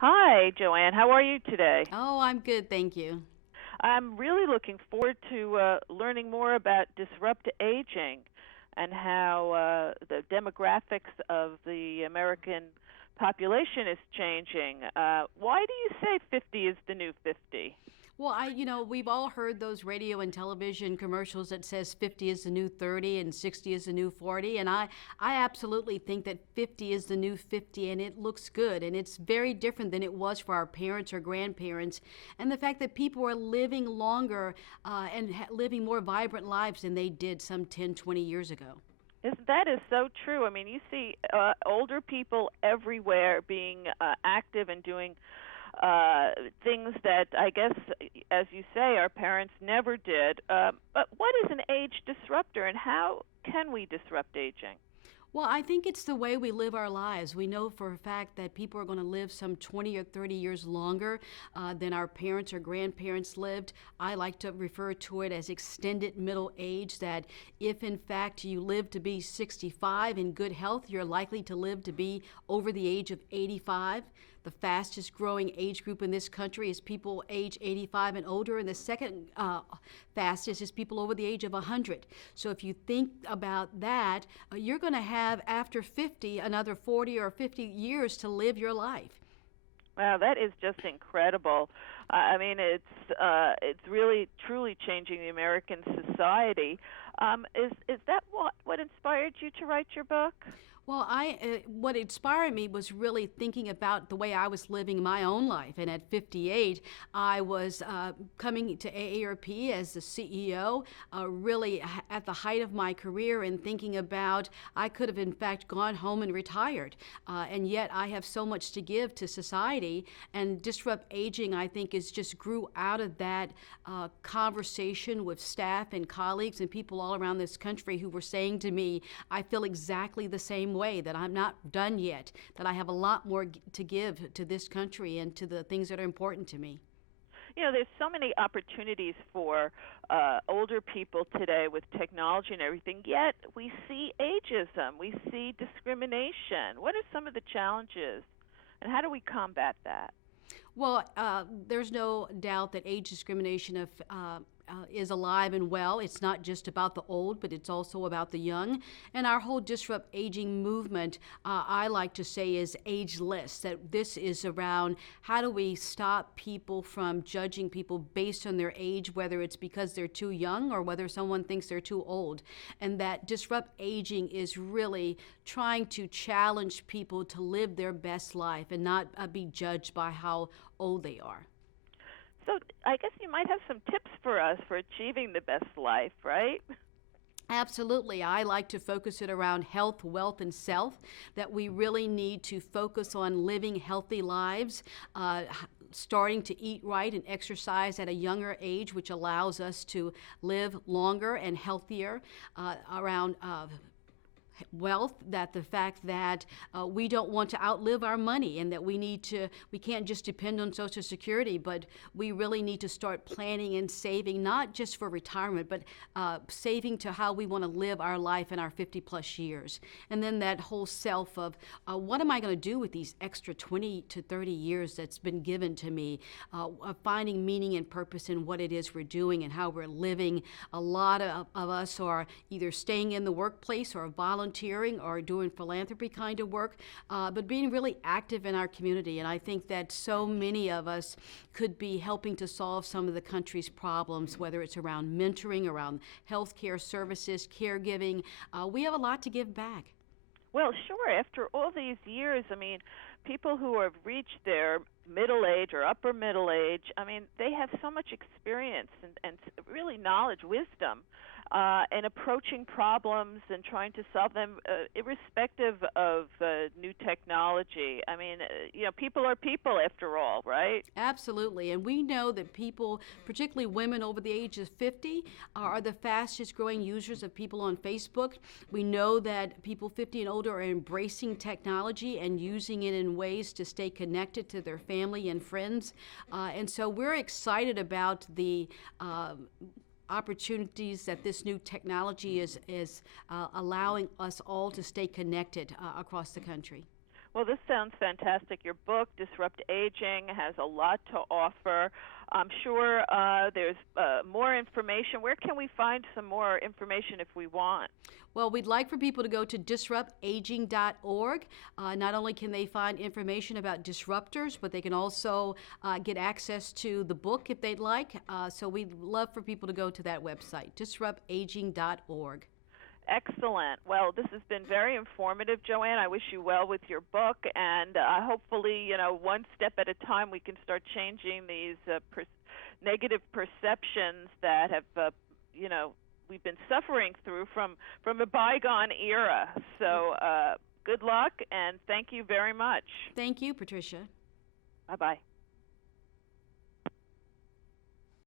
Hi, Joanne. How are you today? Oh, I'm good, thank you. I'm really looking forward to learning more about disrupt aging and how the demographics of the American population is changing. Why do you say 50 is the new 50? Well, we've all heard those radio and television commercials that says 50 is the new 30 and 60 is the new 40, and I absolutely think that 50 is the new 50, and it looks good, and it's very different than it was for our parents or grandparents, and the fact that people are living longer and living more vibrant lives than they did some 10, 20 years ago. That is so true. I mean, you see older people everywhere being active and doing things that I guess, as you say, our parents never did. But what is an age disruptor, and how can we disrupt aging? Well, I think it's the way we live our lives. We know for a fact that people are going to live some 20 or 30 years longer than our parents or grandparents lived. I like to refer to it as extended middle age, that if in fact you live to be 65 in good health, you're likely to live to be over the age of 85. The fastest growing age group in this country is people age 85 and older, and the second fastest is people over the age of 100. So if you think about that, you're going to have, after 50, another 40 or 50 years to live your life. Wow, that is just incredible. I mean, it's really truly changing the American society. Is that what inspired you to write your book? Well, what inspired me was really thinking about the way I was living my own life. And at 58, I was coming to AARP as the CEO, really at the height of my career, and thinking about I could have, in fact, gone home and retired. And yet I have so much to give to society. And Disrupt Aging, I think, is just grew out of that conversation with staff and colleagues and people all around this country who were saying to me, I feel exactly the same way, that I'm not done yet, that I have a lot more to give to this country and to the things that are important to me. You know, there's so many opportunities for older people today with technology and everything, yet we see ageism, we see discrimination. What are some of the challenges, and how do we combat that? Well, there's no doubt that age discrimination is alive and well. It's not just about the old, but it's also about the young. And our whole Disrupt Aging movement, I like to say, is ageless. That this is around how do we stop people from judging people based on their age, whether it's because they're too young or whether someone thinks they're too old. And that Disrupt Aging is really trying to challenge people to live their best life and not be judged by how old they are. So I guess you might have some tips for us for achieving the best life, right? Absolutely. I like to focus it around health, wealth, and self, that we really need to focus on living healthy lives, starting to eat right and exercise at a younger age, which allows us to live longer and healthier, around wealth, that the fact that we don't want to outlive our money, and that we can't just depend on Social Security, but we really need to start planning and saving, not just for retirement, but saving to how we want to live our life in our 50 plus years. And then that whole self of what am I going to do with these extra 20 to 30 years that's been given to me, finding meaning and purpose in what it is we're doing and how we're living. A lot of us are either staying in the workplace or volunteering or doing philanthropy kind of work, but being really active in our community. And I think that so many of us could be helping to solve some of the country's problems, whether it's around mentoring, around healthcare services, caregiving. We have a lot to give back. Well, sure. After all these years, I mean, people who have reached their middle age or upper middle age, I mean, they have so much experience and really knowledge, wisdom, in approaching problems and trying to solve them, irrespective of new technology. I mean, people are people after all, right? Absolutely. And we know that people, particularly women over the age of 50, are the fastest growing users of people on Facebook. We know that people 50 and older are embracing technology and using it in ways to stay connected to their family and friends. And so we're excited about the opportunities that this new technology is allowing us all to stay connected across the country. Well, this sounds fantastic. Your book, Disrupt Aging, has a lot to offer. I'm sure there's more information. Where can we find some more information if we want? Well, we'd like for people to go to disruptaging.org. Not only can they find information about disruptors, but they can also get access to the book if they'd like. So we'd love for people to go to that website, disruptaging.org. Excellent. Well, this has been very informative, JoAnn. I wish you well with your book, and hopefully, one step at a time, we can start changing these negative perceptions that have, we've been suffering through from a bygone era. So, good luck, and thank you very much. Thank you, Patricia. Bye-bye.